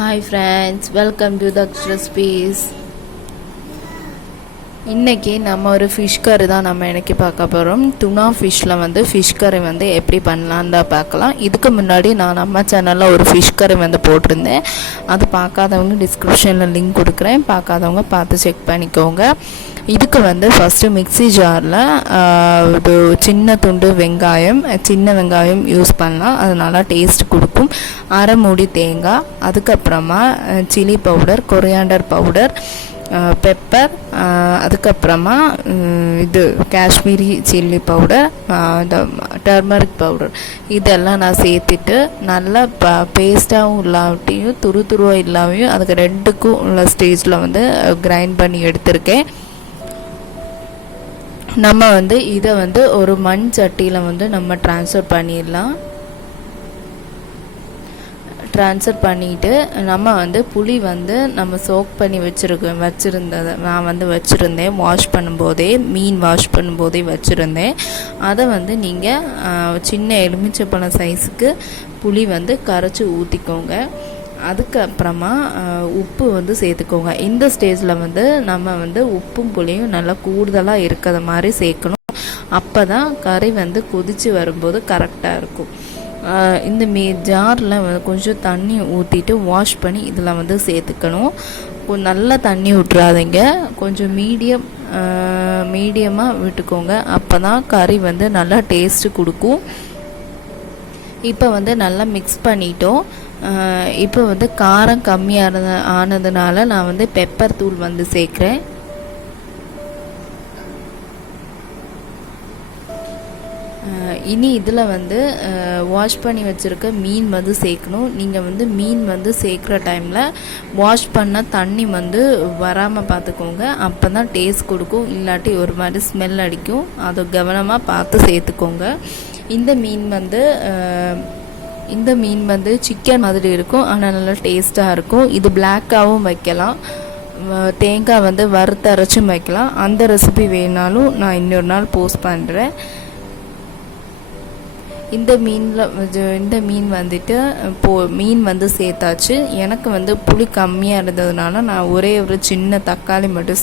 Hi friends, welcome to Daksh recipes. இன்னைக்கு நம்ம ஒரு ஃபிஷ் கறி தான் நம்ம இன்னைக்கு பார்க்க போகிறோம். துனா ஃபிஷ்ல வந்து ஃபிஷ் கறி வந்து எப்படி பண்ணலான்னு தான் பார்க்கலாம். இதுக்கு முன்னாடி நான் நம்ம சேனலில் ஒரு ஃபிஷ் கறி வந்து போட்டிருந்தேன். அது பார்க்காதவங்க டிஸ்கிரிப்ஷனில் லிங்க் கொடுக்குறேன், பார்க்காதவங்க பார்த்து செக் பண்ணிக்கோங்க. இதுக்கு வந்து ஃபஸ்ட்டு மிக்ஸி ஜாரில் ஒரு சின்ன துண்டு வெங்காயம், சின்ன வெங்காயம் யூஸ் பண்ணலாம், அது நல்லா டேஸ்ட் கொடுக்கும். அரை மூடி தேங்காய், அதுக்கப்புறமா chilli powder, coriander powder, pepper, அதுக்கப்புறமா இது காஷ்மீரி சில்லி பவுடர், இந்த டர்மரிக் பவுடர், இதெல்லாம் நான் சேர்த்துட்டு நல்லா பேஸ்ட்டாகவும் இல்லாட்டியும் துருவாக இல்லாமையும் அதுக்கு ரெண்டுக்கும் உள்ள ஸ்டேஜில் வந்து கிரைண்ட் பண்ணி எடுத்திருக்கேன். நம்ம வந்து இதை வந்து ஒரு மண் சட்டியில் வந்து நம்ம ட்ரான்ஸ்ஃபர் பண்ணிவிட்டு நம்ம வந்து புளி வந்து நம்ம சோக் பண்ணி வச்சுருந்ததை நான் வந்து வச்சுருந்தேன். மீன் வாஷ் பண்ணும்போதே வச்சுருந்தேன். அதை வந்து நீங்கள் சின்ன எலுமிச்சைப்பழம் சைஸுக்கு புளி வந்து கரைச்சி ஊற்றிக்கோங்க. அதுக்கப்புறமா உப்பு வந்து சேர்த்துக்கோங்க. இந்த ஸ்டேஜில் வந்து நம்ம வந்து உப்பும் புளியும் நல்லா கூடுதலாக இருக்கிற மாதிரி சேர்க்கணும். அப்போ தான் கறி வந்து கொதித்து வரும்போது கரெக்டாக இருக்கும். இந்த ஜாரில் கொஞ்சம் தண்ணி ஊற்றிட்டு வாஷ் பண்ணி இதில் வந்து சேர்த்துக்கணும். நல்லா தண்ணி விட்டுறாதீங்க, கொஞ்சம் மீடியமாக விட்டுக்கோங்க. அப்போ தான் கறி வந்து நல்லா டேஸ்ட்டு கொடுக்கும். இப்போ வந்து நல்லா மிக்ஸ் பண்ணிட்டோம். இப்போ வந்து காரம் கம்மியாக ஆனதுனால நான் வந்து பெப்பர் தூள் வந்து சேர்க்குறேன். இனி இதில் வந்து வாஷ் பண்ணி வச்சுருக்க மீன் வந்து சேர்க்கணும். நீங்கள் வந்து மீன் வந்து சேர்க்குற டைமில் வாஷ் பண்ண தண்ணி வந்து வராமல் பார்த்துக்கோங்க, அப்போ தான் டேஸ்ட் கொடுக்கும். இல்லாட்டி ஒரு மாதிரி ஸ்மெல் அடிக்கும், அதை கவனமாக பார்த்து சேர்த்துக்கோங்க. இந்த மீன் வந்து சிக்கன் மாதிரி இருக்கும், ஆனால் நல்லா டேஸ்ட்டாக இருக்கும். இது பிளாக்காகவும் வைக்கலாம், தேங்காய் வந்து வறுத்தரைச்சும் வைக்கலாம். அந்த ரெசிபி வேணாலும் நான் இன்னொரு நாள் போஸ்ட் பண்ணுறேன். இந்த மீன் வந்துட்டு மீன் வந்து சேர்த்தாச்சு. எனக்கு வந்து புளி கம்மியாக இருந்ததுனால நான் ஒரே ஒரு சின்ன தக்காளி மட்டும்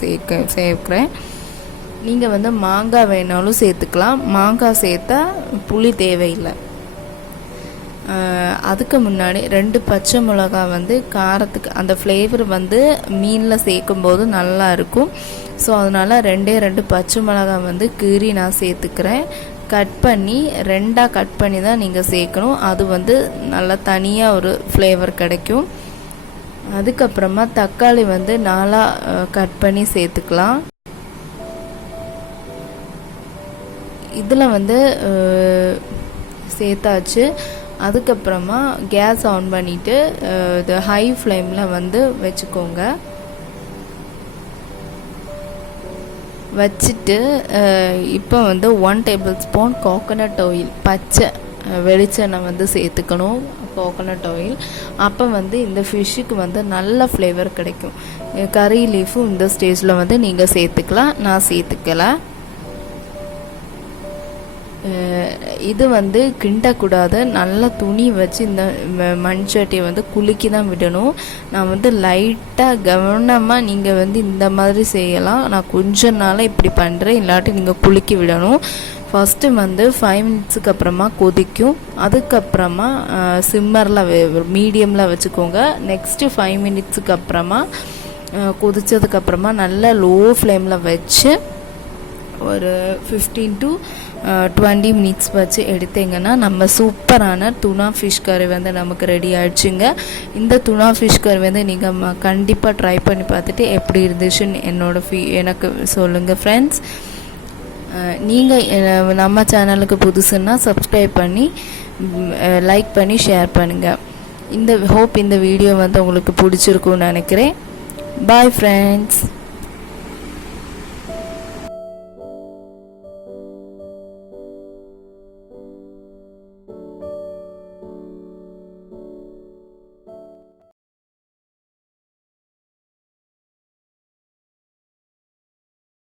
சேர்க்குறேன். நீங்கள் வந்து மாங்காய் வேணாலும் சேர்த்துக்கலாம், மாங்காய் சேர்த்தா புளி தேவையில்லை. அதுக்கு முன்னாடி 2 பச்சை மிளகா வந்து காரத்துக்கு அந்த ஃப்ளேவர் வந்து மீனில் சேர்க்கும்போது நல்லா இருக்கும். ஸோ அதனால் 2 பச்சை மிளகா வந்து கீறி நான் சேர்த்துக்கிறேன். கட் பண்ணி 2ஆக கட் பண்ணி தான் நீங்கள் சேர்க்கணும், அது வந்து நல்லா தனியாக ஒரு ஃப்ளேவர் கிடைக்கும். அதுக்கப்புறமா தக்காளி வந்து 4ஆக கட் பண்ணி சேர்த்துக்கலாம். இதில் வந்து சேர்த்தாச்சு. அதுக்கப்புறமா கேஸ் ஆன் பண்ணிவிட்டு இது ஹை ஃப்ளேமில் வந்து வச்சுக்கோங்க. வச்சுட்டு இப்போ வந்து 1 டேபிள் ஸ்பூன் கோகோனட் ஆயில், பச்சை வெளிச்செண்ணெய் வந்து சேர்த்துக்கணும், கோகோனட் ஆயில். அப்போ வந்து இந்த ஃபிஷ்ஷுக்கு வந்து நல்ல ஃப்ளேவர் கிடைக்கும். கறி லீஃபும் இந்த ஸ்டேஜில் வந்து நீங்கள் சேர்த்துக்கலாம், நான் சேர்த்துக்கலை. இது வந்து கிண்டக்கூடாது, நல்லா துணி வச்சு இந்த மண் சட்டியை வந்து குலுக்கி தான் விடணும். நான் வந்து லைட்டாக கவனமாக நீங்கள் வந்து இந்த மாதிரி செய்யலாம், நான் கொஞ்ச நாளாக இப்படி பண்ணுறேன். இல்லாட்டி நீங்கள் குலுக்கி விடணும். ஃபஸ்ட்டு வந்து 5 மினிட்ஸுக்கு அப்புறமா கொதிக்கும். அதுக்கப்புறமா சிம்மரில் மீடியமில் வச்சுக்கோங்க. நெக்ஸ்ட்டு 5 மினிட்ஸுக்கு அப்புறமா கொதித்ததுக்கப்புறமா நல்லா லோ ஃப்ளேமில் வச்சு ஒரு 15 to 20 மினிட்ஸ் வச்சு எடுத்தீங்கன்னா நம்ம சூப்பரான துனா ஃபிஷ் கறி வந்து நமக்கு ரெடி ஆகிடுச்சுங்க. இந்த துனா ஃபிஷ் கறி வந்து நீங்கள் கண்டிப்பாக ட்ரை பண்ணி பார்த்துட்டு எப்படி இருந்துச்சுன்னு எனக்கு சொல்லுங்கள் ஃப்ரெண்ட்ஸ். நீங்கள் நம்ம சேனலுக்கு புதுசுன்னா சப்ஸ்கிரைப் பண்ணி லைக் பண்ணி ஷேர் பண்ணுங்கள். இந்த வீடியோ வந்து உங்களுக்கு பிடிச்சிருக்குன்னு நினைக்கிறேன். Bye friends.